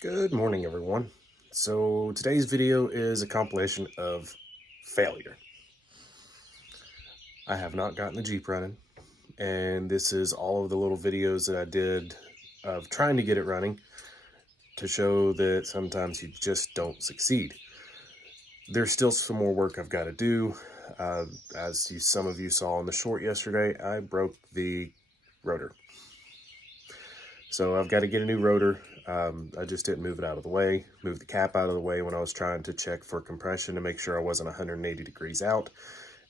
Good morning, everyone. So today's video is a compilation of failure. I have not gotten the Jeep running, and this is all of the little videos that I did of trying to get it running to show that sometimes you just don't succeed. There's still some more work I've got to do. Some of you saw in the short yesterday, I broke the rotor. So I've got to get a new rotor. I just didn't move it out of the way, move the cap out of the way when I was trying to check for compression to make sure I wasn't 180 degrees out.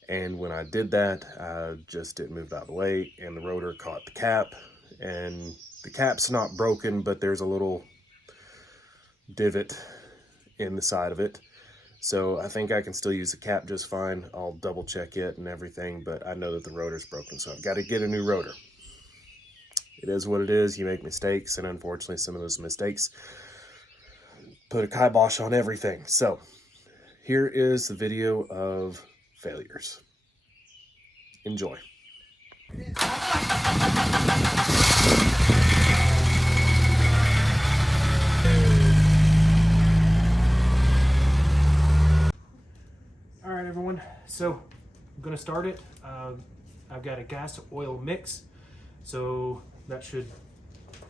And when I did that, I just didn't move it out of the way, and the rotor caught the cap. And the cap's not broken, but there's a little divot in the side of it. So I think I can still use the cap just fine. I'll double check it and everything, but I know that the rotor's broken, so I've got to get a new rotor. It is what it is. You make mistakes, and unfortunately some of those mistakes put a kibosh on everything. So here is the video of failures. Enjoy. All right, everyone, so I'm gonna start it. I've got a gas oil mix, so that should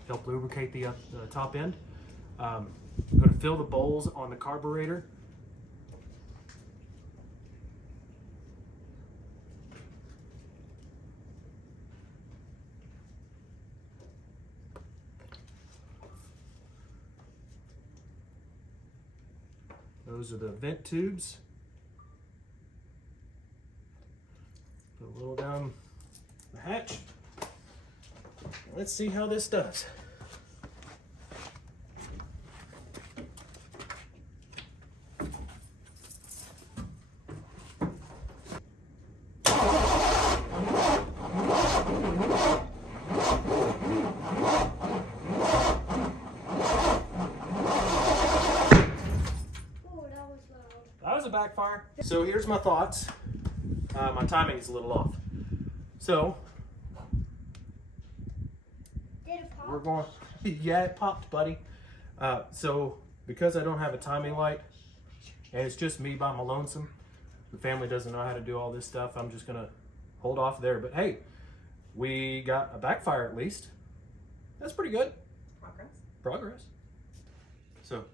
help lubricate the top end. I'm gonna fill the bowls on the carburetor. Those are the vent tubes. Put a little down the hatch. Let's see how this does. That was a backfire. So here's my thoughts. My timing is a little off. So Did it pop? we're going. Yeah, it popped, buddy. So because I don't have a timing light, and it's just me by my lonesome, the family doesn't know how to do all this stuff. I'm just gonna hold off there. But hey, we got a backfire at least. That's pretty good. Progress. So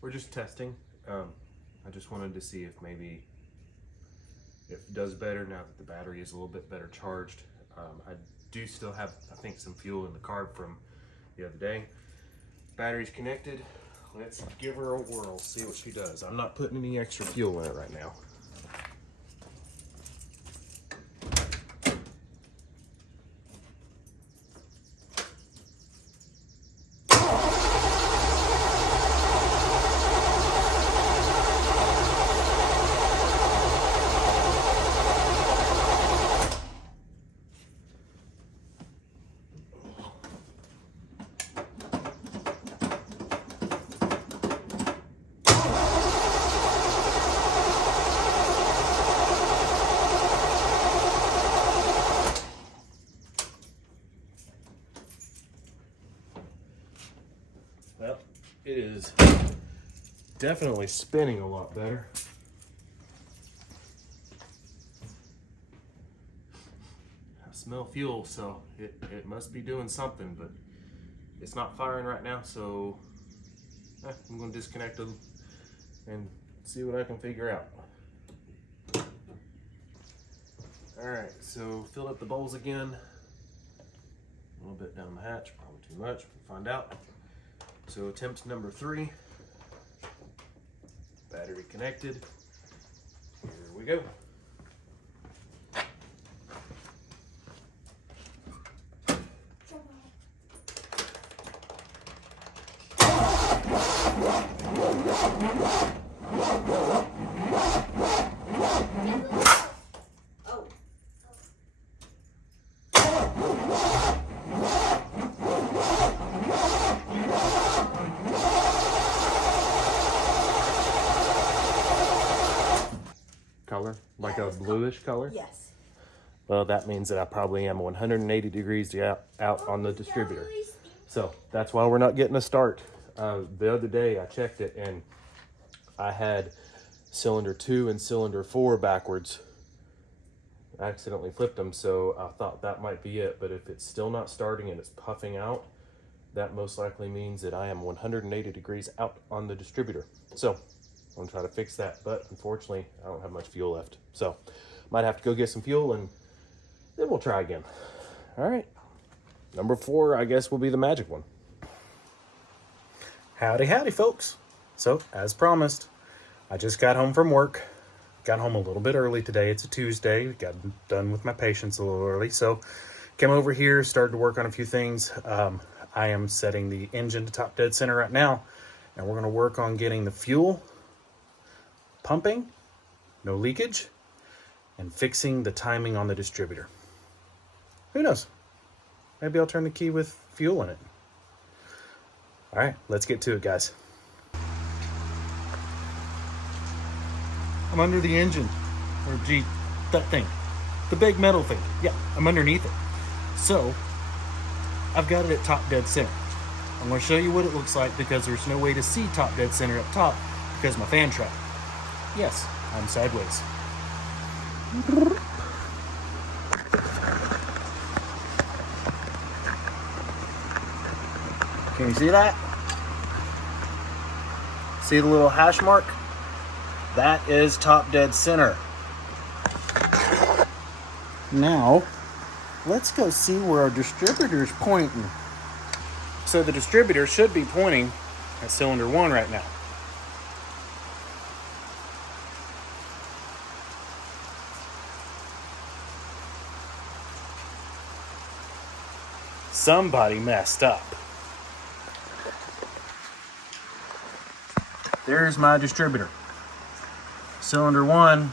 we're just testing. I just wanted to see if maybe it does better now that the battery is a little bit better charged. I do still have, I think, some fuel in the carb from the other day. Battery's connected. Let's give her a whirl, see what she does. I'm not putting any extra fuel in it right now. Well, it is definitely spinning a lot better. I smell fuel, so it must be doing something, but it's not firing right now, so I'm going to disconnect them and see what I can figure out. Alright, so fill up the bowls again. A little bit down the hatch, probably too much, we'll find out. So attempt number 3, battery connected, here we go. Color, like a bluish color? Yes. Well, that means that I probably am 180 degrees out on the distributor. So that's why we're not getting a start. The other day I checked it and I had cylinder 2 and cylinder 4 backwards. I accidentally flipped them, so I thought that might be it. But if it's still not starting and it's puffing out, that most likely means that I am 180 degrees out on the distributor. So I'm gonna try to fix that, but unfortunately I don't have much fuel left. So might have to go get some fuel and then we'll try again. All right, number 4, I guess, will be the magic one. Howdy folks. So as promised, I just got home from work. Got home a little bit early today. It's a Tuesday. Got done with my patients a little early. So came over here, started to work on a few things. I am setting the engine to top dead center right now, and we're going to work on getting the fuel pumping, no leakage, and fixing the timing on the distributor. Who knows? Maybe I'll turn the key with fuel in it. All right, let's get to it, guys. I'm under the engine, or gee, that thing, the big metal thing. Yeah, I'm underneath it. So I've got it at top dead center. I'm going to show you what it looks like because there's no way to see top dead center up top because of my fan trap. Yes, I'm sideways. Can you see that? See the little hash mark? That is top dead center. Now, let's go see where our distributor is pointing. So the distributor should be pointing at cylinder 1 right now. Somebody messed up. There's my distributor. Cylinder 1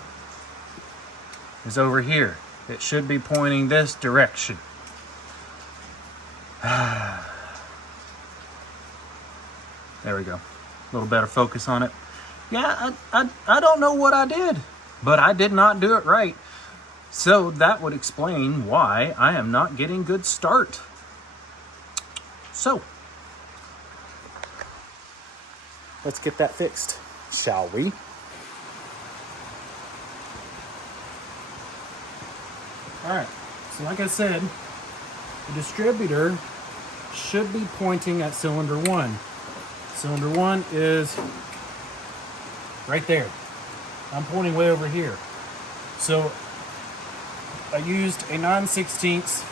is over here. It should be pointing this direction. There we go. A little better focus on it. Yeah, I don't know what I did, but I did not do it right. So that would explain why I am not getting good start. So let's get that fixed, shall we? All right, so like I said, the distributor should be pointing at cylinder 1. Cylinder 1 is right there. I'm pointing way over here. So I used a 9/16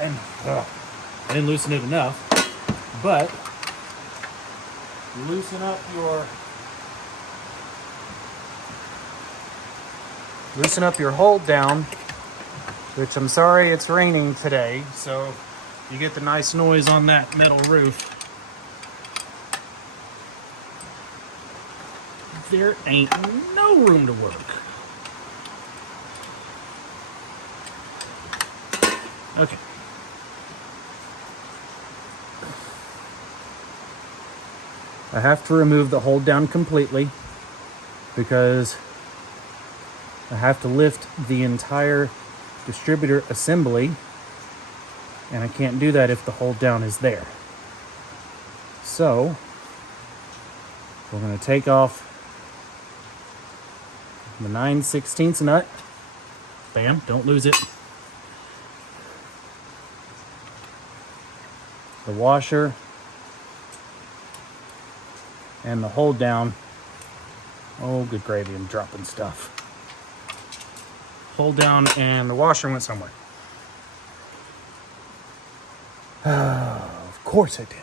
and I didn't loosen it enough, but loosen up your hold down, which I'm sorry it's raining today, so you get the nice noise on that metal roof. There ain't no room to work. Okay. I have to remove the hold down completely because I have to lift the entire distributor assembly, and I can't do that if the hold down is there. So we're going to take off the 9/16 nut. Bam, don't lose it. The washer and the hold down. Oh, good gravy, I'm dropping stuff. Hold down and the washer went somewhere. Of course I did.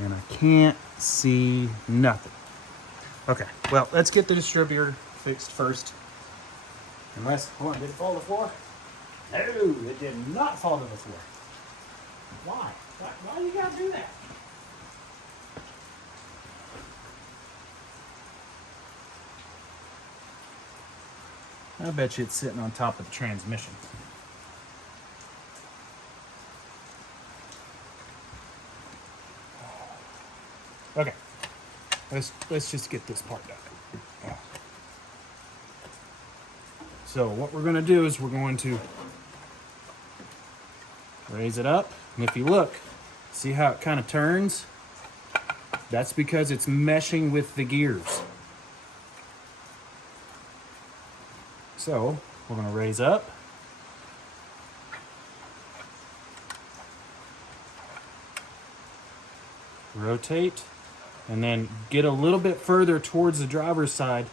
And I can't see nothing. Okay, well, let's get the distributor fixed first. Unless, hold on, did it fall to the floor? No, it did not fall to the floor. Why? Why you gotta do that? I bet you it's sitting on top of the transmission. Okay, let's just get this part done. So what we're going to do is we're going to Raise it up, and if you look, see how it kind of turns? That's because it's meshing with the gears. So we're going to raise up. Rotate, and then get a little bit further towards the driver's side,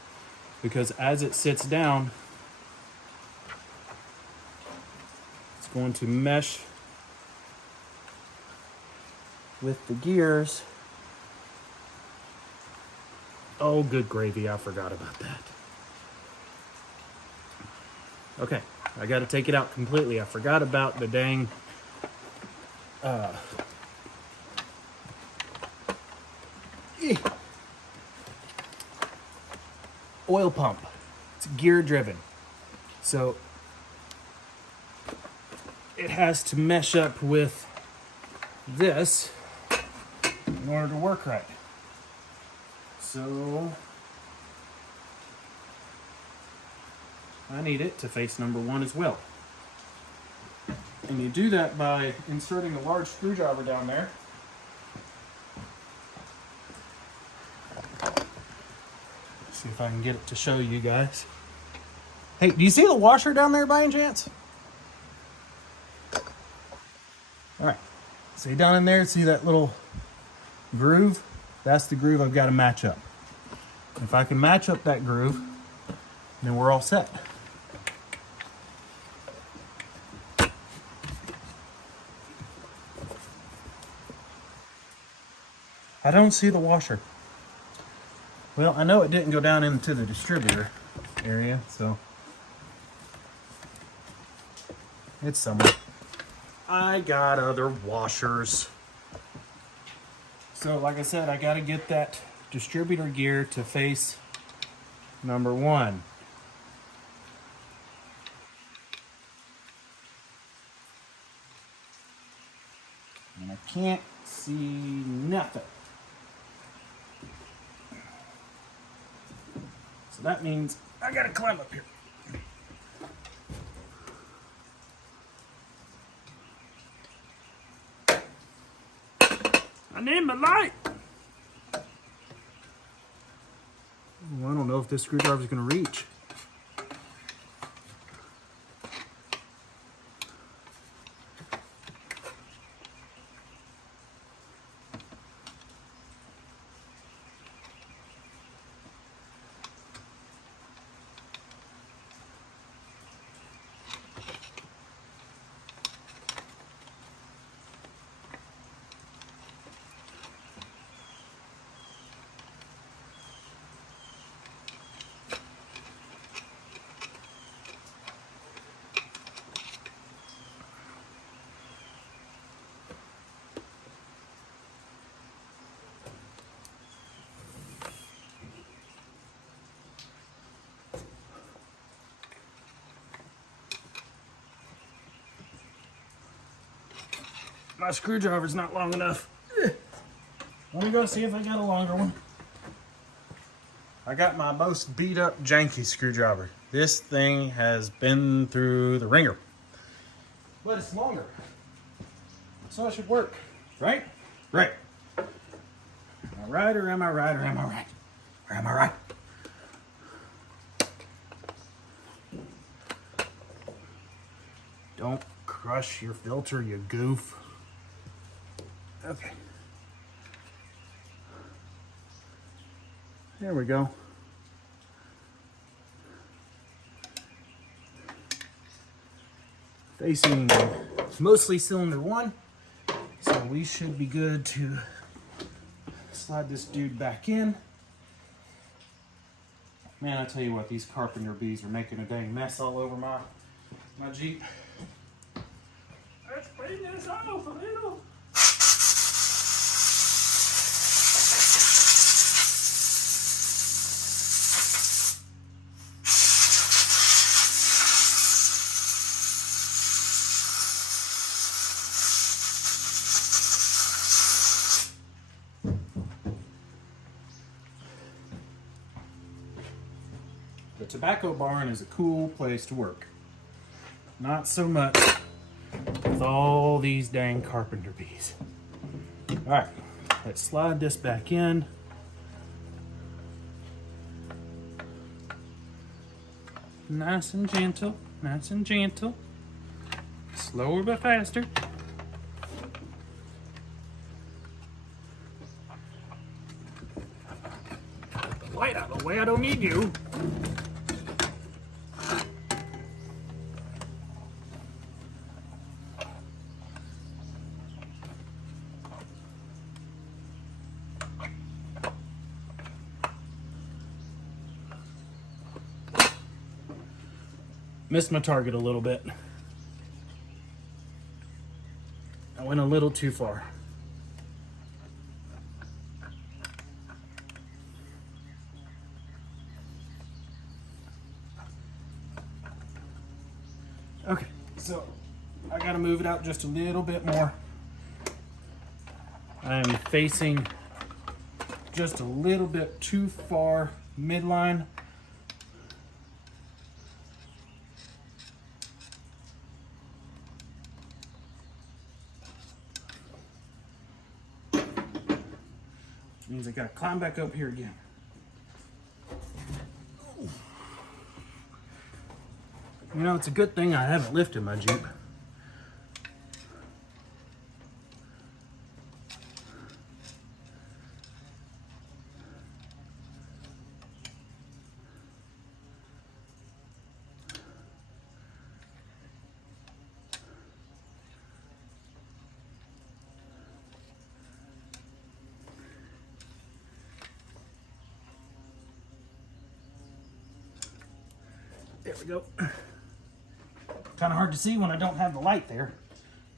because as it sits down, it's going to mesh with the gears. Oh, good gravy, I forgot about that. Okay, I got to take it out completely. I forgot about the dang oil pump. It's gear driven, so it has to mesh up with this in order to work right. So I need it to face number 1 as well. And you do that by inserting a large screwdriver down there. See if I can get it to show you guys. Hey, do you see the washer down there by any chance? All right, see down in there, see that little groove? That's the groove I've got to match up. If I can match up that groove, then we're all set. I don't see the washer. Well, I know it didn't go down into the distributor area, so it's somewhere. I got other washers. So like I said, I got to get that distributor gear to face number 1. And I can't see nothing. So that means I gotta climb up here. I need my light. Well, I don't know if this screwdriver is gonna reach. My screwdriver's not long enough. Let me go see if I got a longer one. I got my most beat up janky screwdriver. This thing has been through the ringer. But it's longer. So it should work. Right? Right. Am I right or am I right or am I right? Or am I right? Don't crush your filter, you goof. Okay. There we go. Facing mostly cylinder 1. So we should be good to slide this dude back in. Man, I tell you what, these carpenter bees are making a dang mess all over my Jeep. Let's clean this off a little. The tobacco barn is a cool place to work. Not so much with all these dang carpenter bees. All right, let's slide this back in. Nice and gentle, nice and gentle. Slower but faster. Get the light out of the way, I don't need you. Missed my target a little bit. I went a little too far. Okay, so I gotta move it out just a little bit more. I'm facing just a little bit too far midline. Means I gotta climb back up here again. You know, it's a good thing I haven't lifted my Jeep. There we go. Kind of hard to see when I don't have the light there,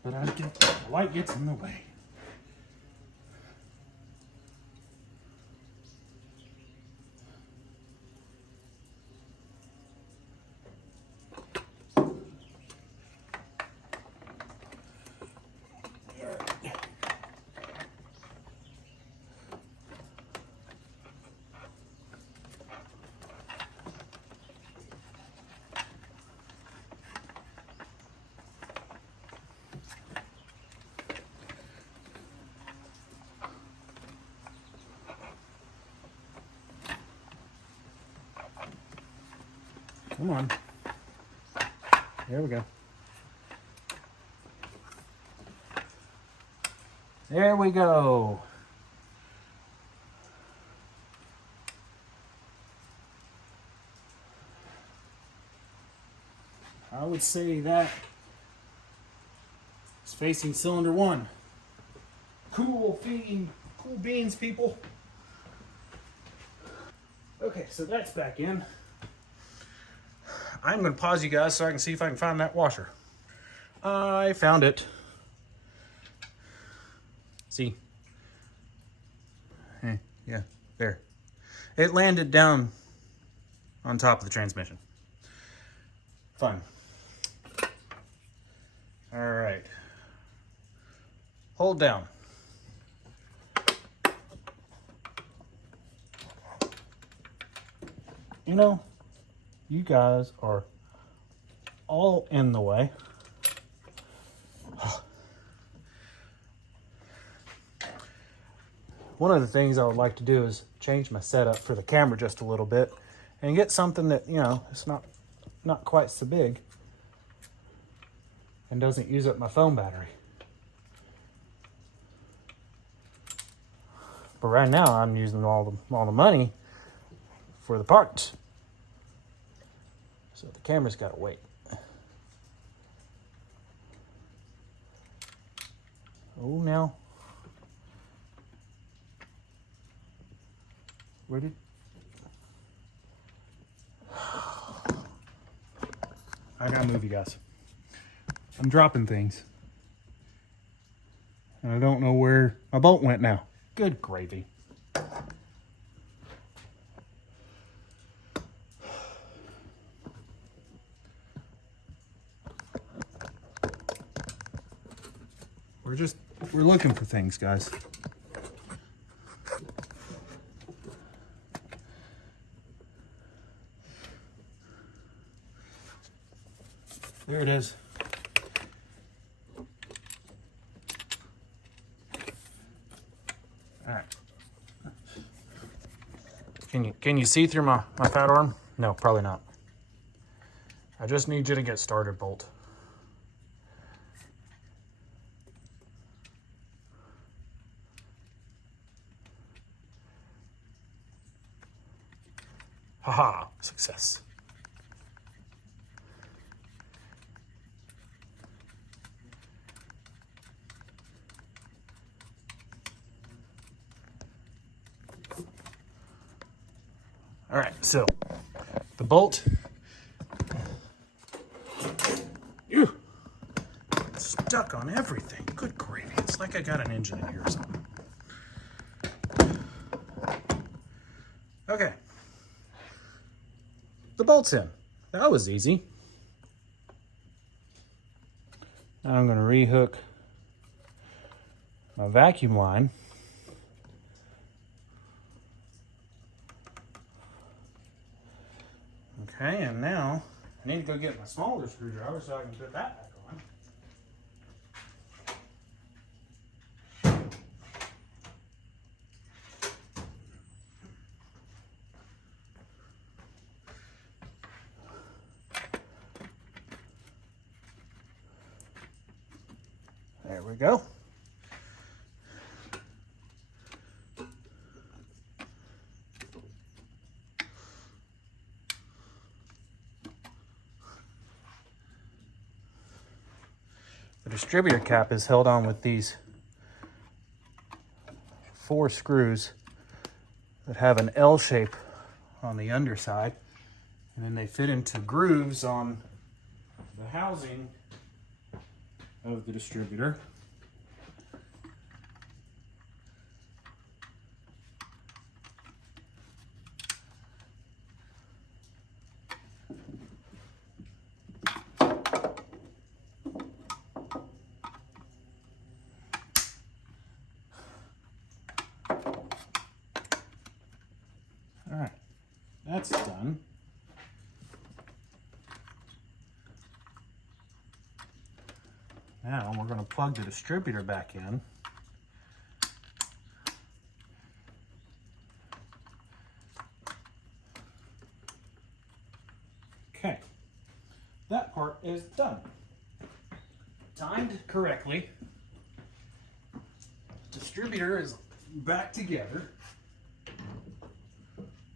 but the light gets in the way. Come on. There we go. There we go. I would say that it's facing cylinder 1. Cool beans, people. Okay, so that's back in. I'm going to pause you guys so I can see if I can find that washer. I found it. See? Yeah, there. It landed down on top of the transmission. Fun. All right. Hold down. You know, you guys are all in the way. One of the things I would like to do is change my setup for the camera just a little bit and get something that, you know, it's not quite so big and doesn't use up my phone battery. But right now I'm using all the money for the parts. So the camera's got to wait. Oh, now. Where did... I gotta move you guys. I'm dropping things. And I don't know where my bolt went now. Good gravy. We're looking for things, guys. There it is. All right. Can you see through my fat arm? No, probably not. I just need you to get started, Bolt. Haha, success. All right, so the bolt. Ew, it's stuck on everything. Good gravy. It's like I got an engine in here or something. Okay. The bolt's in. That was easy. Now I'm going to rehook my vacuum line. Okay, and now I need to go get my smaller screwdriver so I can put that back on. There we go. The distributor cap is held on with these 4 screws that have an L shape on the underside, and then they fit into grooves on the housing of the distributor. All right, that's done. Now we're going to plug the distributor back in. Okay, that part is done. Timed correctly. Distributor is back together.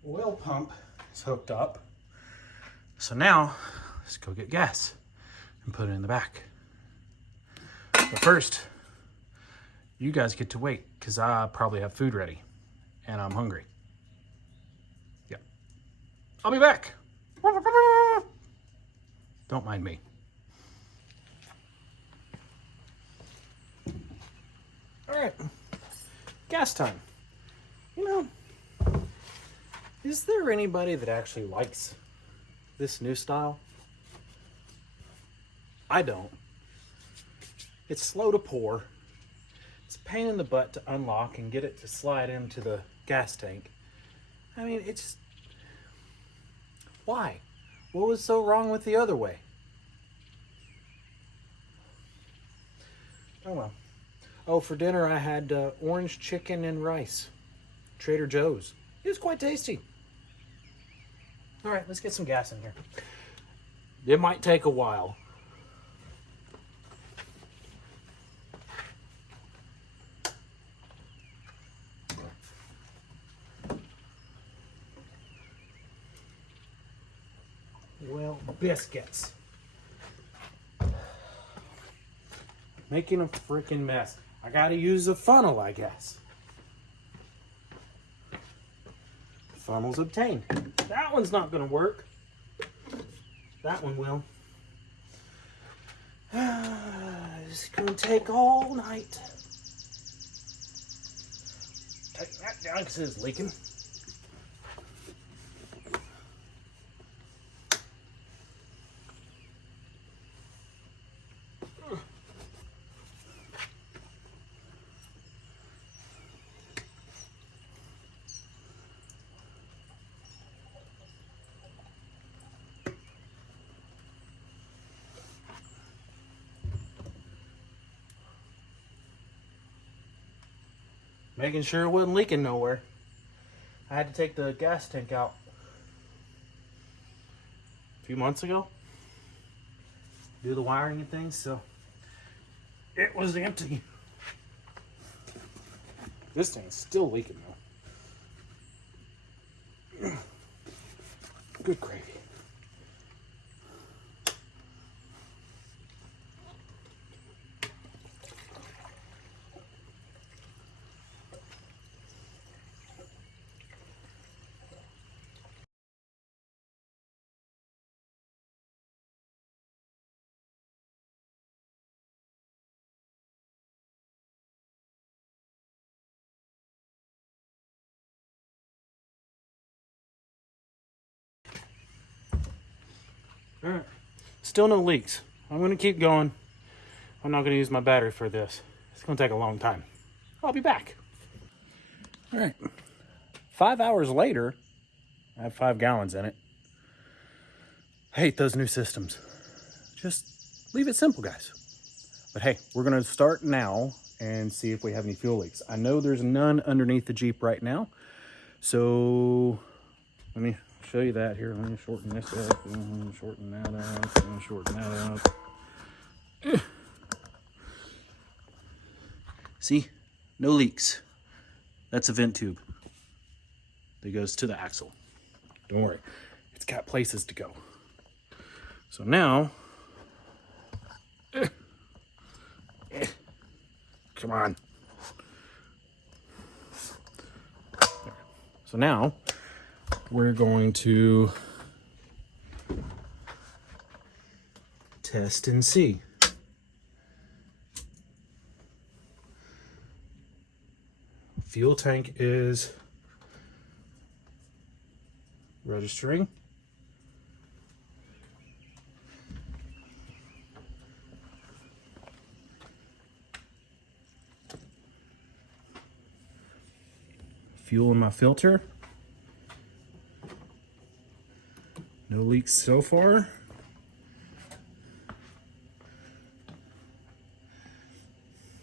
Oil pump is hooked up. So now, let's go get gas and put it in the back. But first, you guys get to wait because I probably have food ready and I'm hungry. Yeah. I'll be back. Don't mind me. All right, gas time. You know, is there anybody that actually likes this new style? I don't. It's slow to pour. It's a pain in the butt to unlock and get it to slide into the gas tank. I mean, it's... Why? What was so wrong with the other way? Oh well. Oh, for dinner I had orange chicken and rice. Trader Joe's. It was quite tasty. All right, let's get some gas in here. It might take a while. Well, biscuits. Making a freaking mess. I gotta use a funnel, I guess. Funnel's obtained. That one's not gonna work. That one will. It's gonna take all night. Take that down because it's leaking. making sure it wasn't leaking nowhere. I had to take the gas tank out a few months ago, do the wiring and things, so it was empty. This thing's still leaking though. Good gravy. All right, still no leaks. I'm gonna keep going. I'm not gonna use my battery for this. It's gonna take a long time. I'll be back. All right, 5 hours later, I have 5 gallons in it. I hate those new systems. Just leave it simple, guys. But hey, we're gonna start now and see if we have any fuel leaks. I know there's none underneath the Jeep right now. So let me show you that here. Let me shorten this up, and shorten that up, and shorten that up. See, no leaks. That's a vent tube that goes to the axle. Don't worry, it's got places to go. So now, come on. So now we're going to test and see. Fuel tank is registering. Fuel in my filter. No leaks so far.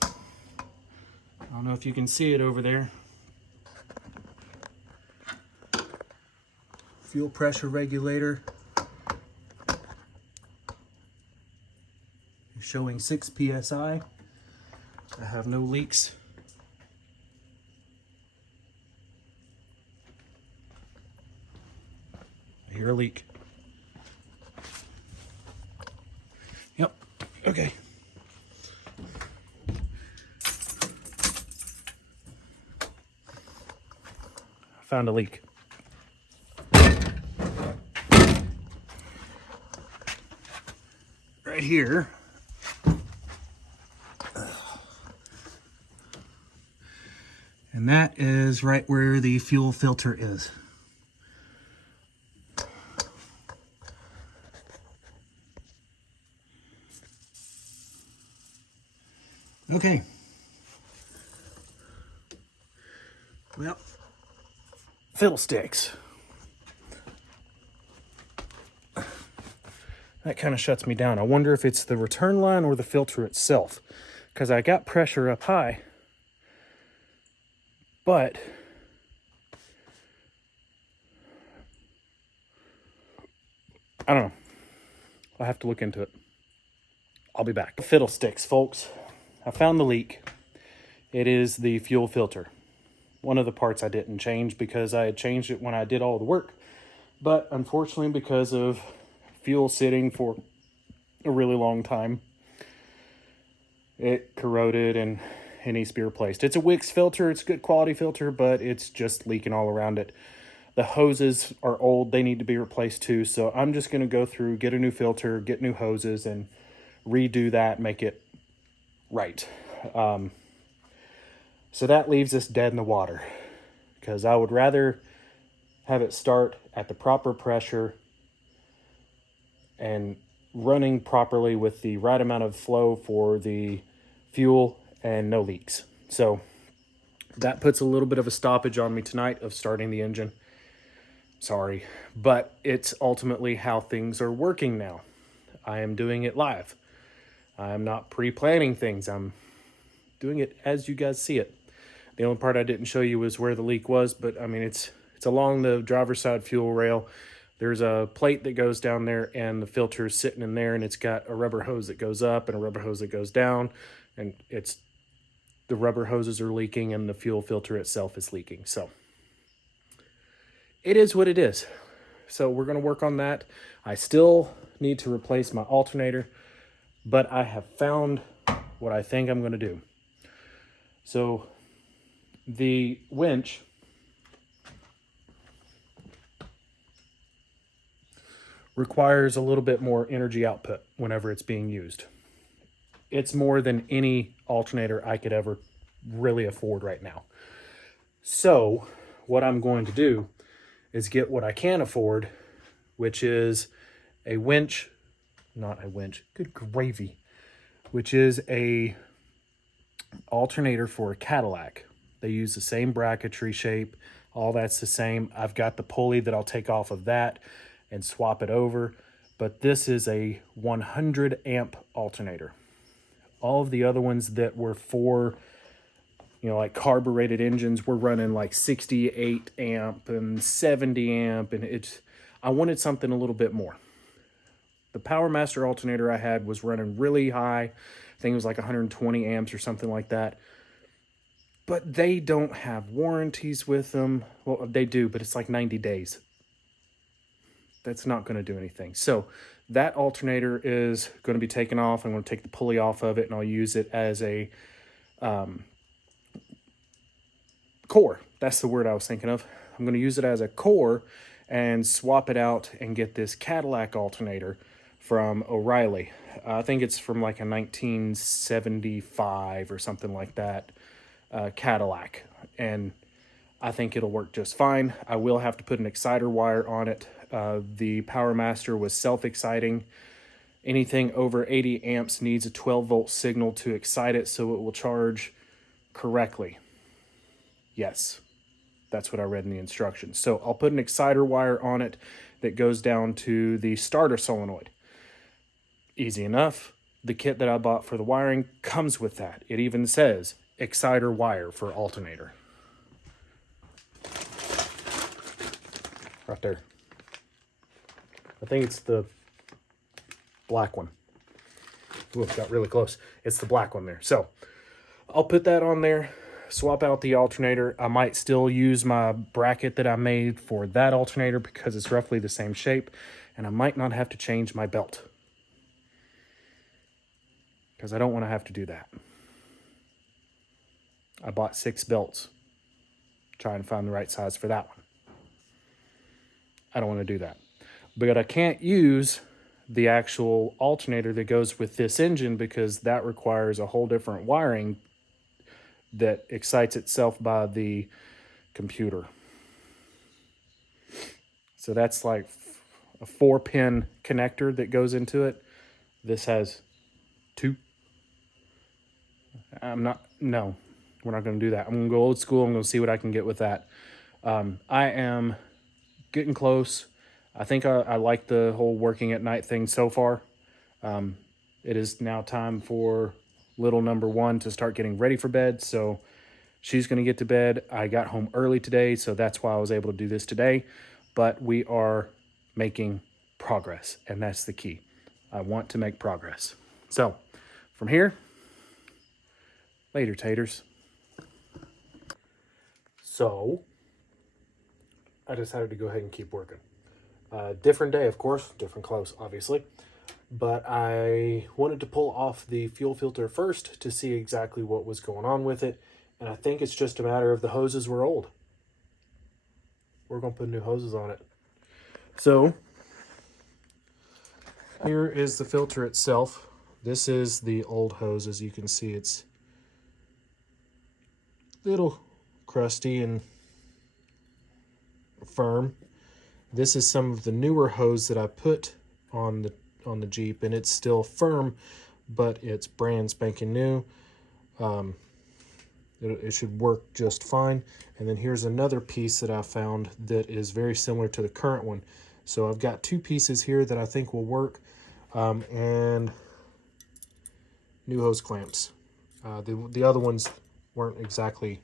I don't know if you can see it over there. Fuel pressure regulator is showing 6 psi. I have no leaks. I hear a leak. Yep, okay. Found a leak. Right here. And that is right where the fuel filter is. Okay. Well, fiddlesticks. That kind of shuts me down. I wonder if it's the return line or the filter itself, because I got pressure up high, but I don't know. I'll have to look into it. I'll be back. Fiddlesticks, folks. I found the leak. It is the fuel filter. One of the parts I didn't change because I had changed it when I did all the work. But unfortunately, because of fuel sitting for a really long time, it corroded and it needs to be replaced. It's a Wix filter. It's a good quality filter, but it's just leaking all around it. The hoses are old. They need to be replaced too. So I'm just going to go through, get a new filter, get new hoses, and redo that, make it right. So that leaves us dead in the water, because I would rather have it start at the proper pressure and running properly with the right amount of flow for the fuel and no leaks. So that puts a little bit of a stoppage on me tonight of starting the engine. Sorry, but it's ultimately how things are working now. I am doing it live. I am not pre-planning things. I'm doing it as you guys see it. The only part I didn't show you was where the leak was, but I mean, it's along the driver's side fuel rail. There's a plate that goes down there, and the filter is sitting in there, and it's got a rubber hose that goes up and a rubber hose that goes down, and the rubber hoses are leaking and the fuel filter itself is leaking. So it is what it is. So we're going to work on that. I still need to replace my alternator, but I have found what I think I'm going to do. So the winch requires a little bit more energy output whenever it's being used. It's more than any alternator I could ever really afford right now. So what I'm going to do is get what I can afford, which is a winch, not a winch, good gravy, which is a alternator for a Cadillac. They use the same bracketry shape, all that's the same. I've got the pulley that I'll take off of that and swap it over, but this is a 100 amp alternator. All of the other ones that were for, like carbureted engines, were running like 68 amp and 70 amp, and I wanted something a little bit more. The Power Master alternator I had was running really high. I think it was like 120 amps or something like that. But they don't have warranties with them. Well, they do, but it's like 90 days. That's not going to do anything. So that alternator is going to be taken off. I'm going to take the pulley off of it, and I'll use it as a core. That's the word I was thinking of. I'm going to use it as a core and swap it out and get this Cadillac alternator from O'Reilly. I think it's from like a 1975 or something like that Cadillac, and I think it'll work just fine. I will have to put an exciter wire on it. The Power Master was self-exciting. Anything over 80 amps needs a 12 volt signal to excite it so it will charge correctly. Yes, that's what I read in the instructions. So I'll put an exciter wire on it that goes down to the starter solenoid. Easy enough. The kit that I bought for the wiring comes with that. It even says exciter wire for alternator. Right there. I think it's the black one. Ooh, it got really close. It's the black one there. So I'll put that on there, swap out the alternator. I might still use my bracket that I made for that alternator because it's roughly the same shape, and I might not have to change my belt because I don't want to have to do that. I bought 6 belts trying to find the right size for that one. I don't want to do that. But I can't use the actual alternator that goes with this engine because that requires a whole different wiring that excites itself by the computer. So that's like a 4-pin connector that goes into it. This has 2. No, we're not going to do that. I'm going to go old school. I'm going to see what I can get with that. I am getting close. I think I like the whole working at night thing so far. It is now time for little number 1 to start getting ready for bed. So she's going to get to bed. I got home early today, so that's why I was able to do this today. But we are making progress, and that's the key. I want to make progress. So from here, later, taters. So I decided to go ahead and keep working. Different day, of course, different clothes, obviously. But I wanted to pull off the fuel filter first to see exactly what was going on with it. And I think it's just a matter of the hoses were old. We're going to put new hoses on it. So here is the filter itself. This is the old hose. As you can see, it's a little crusty and firm. This is some of the newer hose that I put on the Jeep, and it's still firm, but it's brand spanking new. It should work just fine. And then here's another piece that I found that is very similar to the current one. So I've got 2 pieces here that I think will work, and new hose clamps. The other ones weren't exactly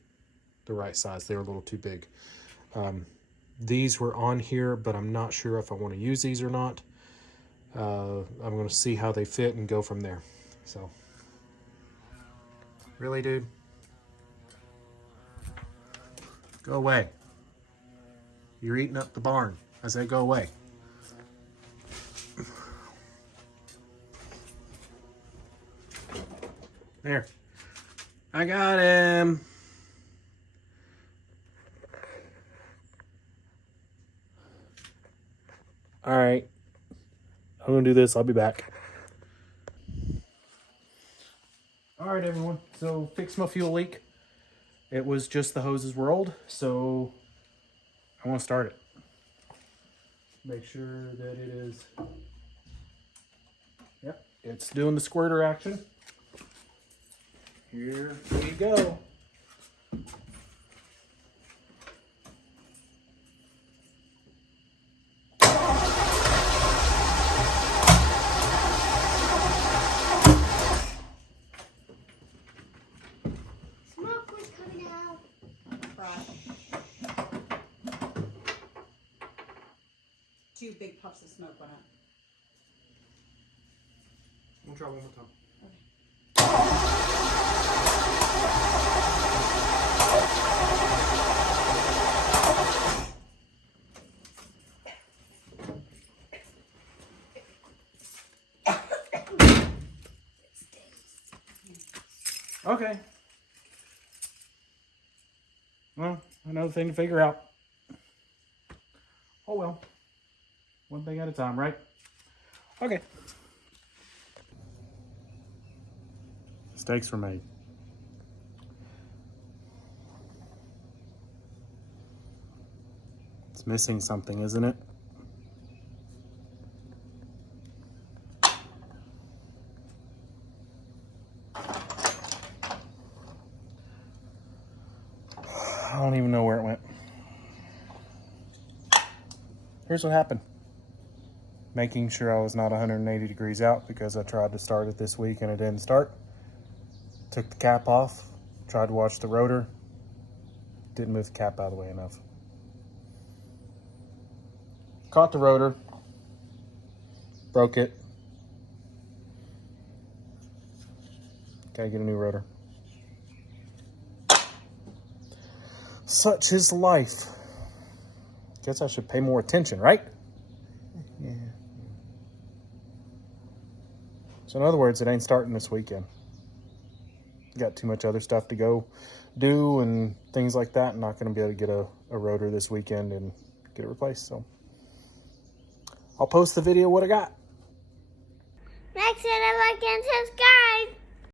the right size. They were a little too big. These were on here, but I'm not sure if I want to use these or not. I'm going to see how they fit and go from there. So, really, dude? Go away. You're eating up the barn. I say go away. There. I got him. All right. I'm going to do this. I'll be back. All right, everyone. So, fixed my fuel leak. It was just the hoses were old, so I want to start it. Make sure that it is, yep, it's doing the squirter action. Here we go. Smoke was coming out. Two big puffs of smoke went up. We'll try one more time. Okay. Well, another thing to figure out. Oh well. One thing at a time, right? Okay. Steaks were made. It's missing something, isn't it? I don't even know where it went. Here's what happened. Making sure I was not 180 degrees out because I tried to start it this week and it didn't start. Took the cap off, tried to watch the rotor, didn't move the cap out of the way enough. Caught the rotor, broke it. Gotta get a new rotor. Such is life. Guess I should pay more attention, right? Yeah. So in other words, it ain't starting this weekend. Got too much other stuff to go do and things like that. I'm not going to be able to get a rotor this weekend and get it replaced. So I'll post the video what I got. Make sure to like and subscribe.